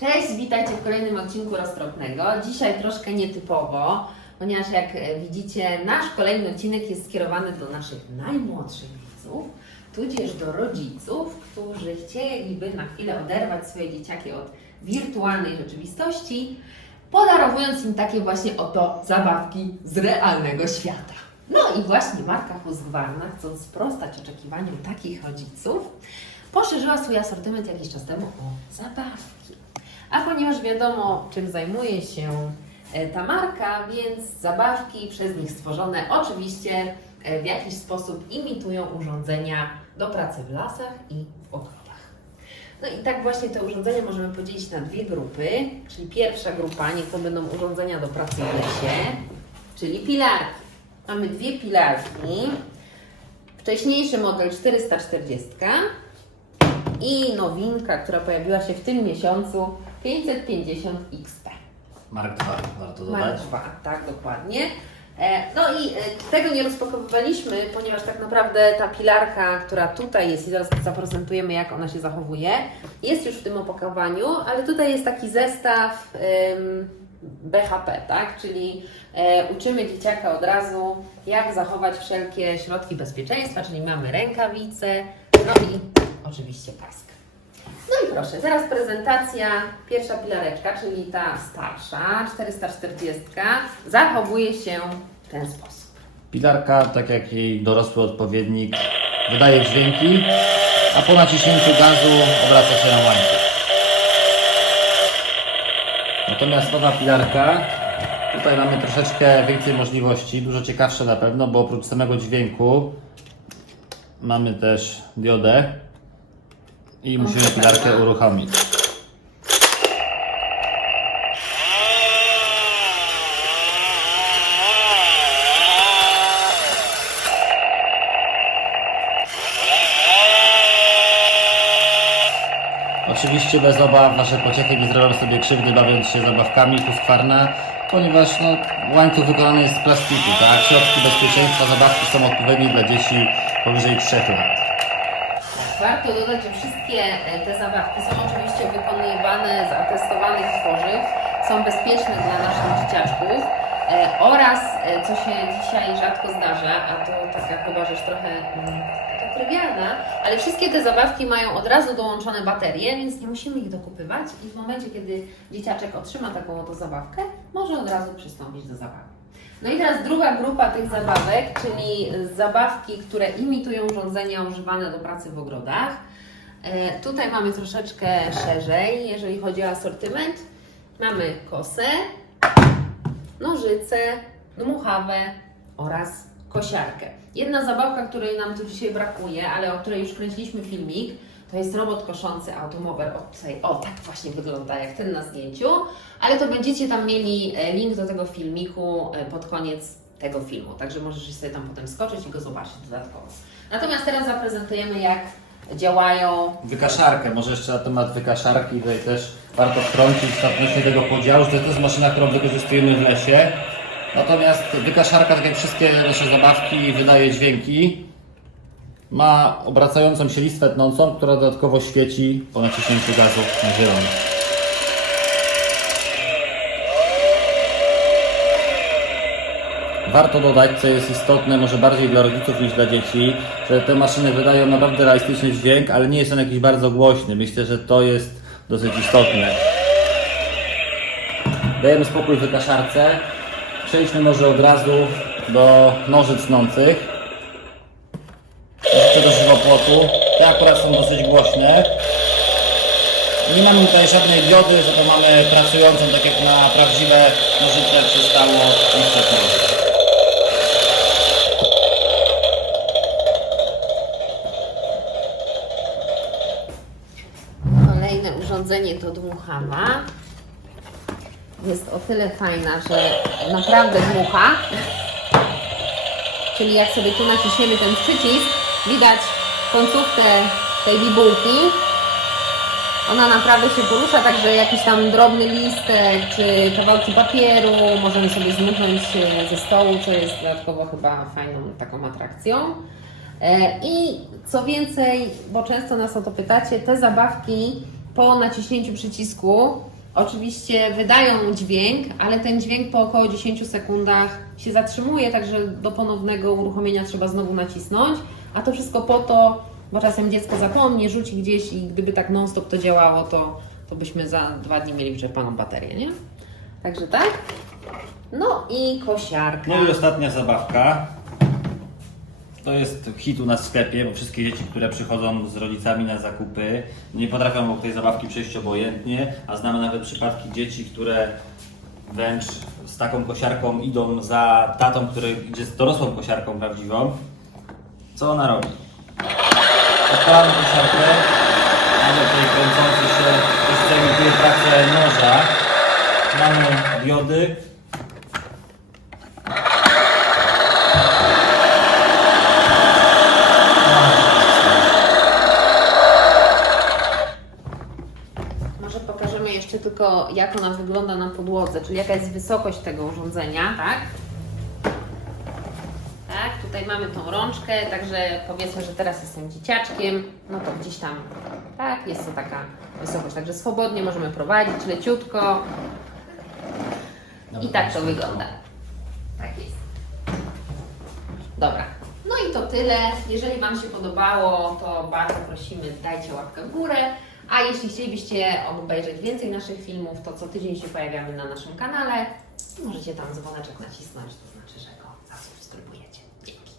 Cześć, witajcie w kolejnym odcinku Roztropnego. Dzisiaj troszkę nietypowo, ponieważ jak e, widzicie, nasz kolejny odcinek jest skierowany do naszych najmłodszych widzów, tudzież do rodziców, którzy chcieliby na chwilę oderwać swoje dzieciaki od wirtualnej rzeczywistości, podarowując im takie właśnie oto zabawki z realnego świata. No i właśnie marka Husqvarna, chcąc sprostać oczekiwaniom takich rodziców, poszerzyła swój asortyment jakiś czas temu o zabawki. A ponieważ wiadomo, czym zajmuje się e, ta marka, więc zabawki przez nich stworzone oczywiście e, w jakiś sposób imitują urządzenia do pracy w lasach i w ogrodach. No i tak właśnie te urządzenia możemy podzielić na dwie grupy, czyli pierwsza grupa, niech to będą urządzenia do pracy w lesie, czyli pilarki. Mamy dwie pilarki, wcześniejszy model 440 i nowinka, która pojawiła się w tym miesiącu 550 XP. Mark 2 warto Mark dodać. II, tak dokładnie. E, No i e, tego nie rozpakowywaliśmy, ponieważ tak naprawdę ta pilarka, która tutaj jest i zaraz zaprezentujemy jak ona się zachowuje, jest już w tym opakowaniu, ale tutaj jest taki zestaw BHP, tak? Czyli e, uczymy dzieciaka od razu, jak zachować wszelkie środki bezpieczeństwa, czyli mamy rękawice, no i oczywiście kask. No i proszę, teraz prezentacja. Pierwsza pilareczka, czyli ta starsza, 440, zachowuje się w ten sposób. Pilarka, tak jak jej dorosły odpowiednik, wydaje dźwięki, a po naciśnięciu gazu obraca się na łańcuch. Natomiast nowa pilarka, tutaj mamy troszeczkę więcej możliwości, dużo ciekawsze na pewno, bo oprócz samego dźwięku mamy też diodę i musimy pilarkę uruchomić. Oczywiście bez obaw Wasze pociechy nie zrobią sobie krzywdy bawiąc się zabawkami Husqvarna, ponieważ no, łańcuch wykonany jest z plastiku, tak? Środki bezpieczeństwa zabawki są odpowiednie dla dzieci powyżej 3 lat. Warto dodać, że wszystkie e, te zabawki są oczywiście wykonywane z atestowanych tworzyw, są bezpieczne dla naszych dzieciaczków e, oraz, e, co się dzisiaj rzadko zdarza, a to taka chyba rzecz trochę mm, trywialna, ale wszystkie te zabawki mają od razu dołączone baterie, więc nie musimy ich dokupywać i w momencie, kiedy dzieciaczek otrzyma taką oto zabawkę, może od razu przystąpić do zabawy. No i teraz druga grupa tych zabawek, czyli zabawki, które imitują urządzenia używane do pracy w ogrodach. E, tutaj mamy troszeczkę szerzej, jeżeli chodzi o asortyment. Mamy kosę, nożyce, dmuchawę oraz kosiarkę. Jedna zabawka, której nam tu dzisiaj brakuje, ale o której już kręciliśmy filmik, to jest robot koszący automower od tutaj. O, tak właśnie wygląda, jak ten na zdjęciu. Ale to będziecie tam mieli e, link do tego filmiku e, pod koniec tego filmu, także możesz sobie tam potem skoczyć i go zobaczyć dodatkowo. Natomiast teraz zaprezentujemy, jak działają Wykaszarkę, może jeszcze na temat wykaszarki tutaj też warto wtrącić odnośnie tego podziału, że to jest maszyna, którą wykorzystujemy w lesie. Natomiast wykaszarka, tak jak wszystkie nasze zabawki, wydaje dźwięki. Ma obracającą się listwę tnącą, która dodatkowo świeci po naciśnięciu gazu na zielono. Warto dodać, co jest istotne, może bardziej dla rodziców niż dla dzieci, że te maszyny wydają naprawdę realistyczny dźwięk, ale nie jest on jakiś bardzo głośny. Myślę, że to jest dosyć istotne. Dajemy spokój wykaszarce. Przejdźmy może od razu do noży cnących. Te akurat są dosyć głośne. Nie mamy tutaj żadnej diody, za to mamy pracującą tak jak na prawdziwe nożyce przystało noży. Kolejne urządzenie to dmuchawa. Jest o tyle fajna, że naprawdę dmucha. Czyli jak sobie tu naciśniemy ten przycisk, widać końcówkę tej bibułki. Ona naprawdę się porusza, także jakiś tam drobny listek czy kawałki papieru możemy sobie zmuchnąć ze stołu, co jest dodatkowo chyba fajną taką atrakcją. E, I co więcej, bo często nas o to pytacie, te zabawki po naciśnięciu przycisku oczywiście wydają dźwięk, ale ten dźwięk po około 10 sekundach się zatrzymuje, także do ponownego uruchomienia trzeba znowu nacisnąć, a to wszystko po to, bo czasem dziecko zapomni, rzuci gdzieś i gdyby tak non-stop to działało, to, to byśmy za dwa dni mieli wyczerpaną baterię, nie? Także tak. No i kosiarka. No i ostatnia zabawka. To jest hit u nas w sklepie, bo wszystkie dzieci, które przychodzą z rodzicami na zakupy, nie potrafią obok tej zabawki przejść obojętnie, a znamy nawet przypadki dzieci, które wręcz z taką kosiarką idą za tatą, który idzie z dorosłą kosiarką prawdziwą. Co ona robi? Odpalamy kosiarkę, mamy tutaj kręcący się, co imituje pracę noża. Mamy diody, Może pokażemy jeszcze tylko, jak ona wygląda na podłodze, czyli jaka jest wysokość tego urządzenia? Tak, tutaj mamy tą rączkę, także powiedzmy, że teraz jestem dzieciaczkiem, no to gdzieś tam, tak, jest to taka wysokość, także swobodnie możemy prowadzić, leciutko i tak to wygląda. Tak jest. Dobra. No i to tyle. Jeżeli Wam się podobało, to bardzo prosimy, dajcie łapkę w górę. A jeśli chcielibyście obejrzeć więcej naszych filmów, to co tydzień się pojawiamy na naszym kanale. Możecie tam dzwoneczek nacisnąć, to znaczy, że go zasubskrybujecie. Dzięki.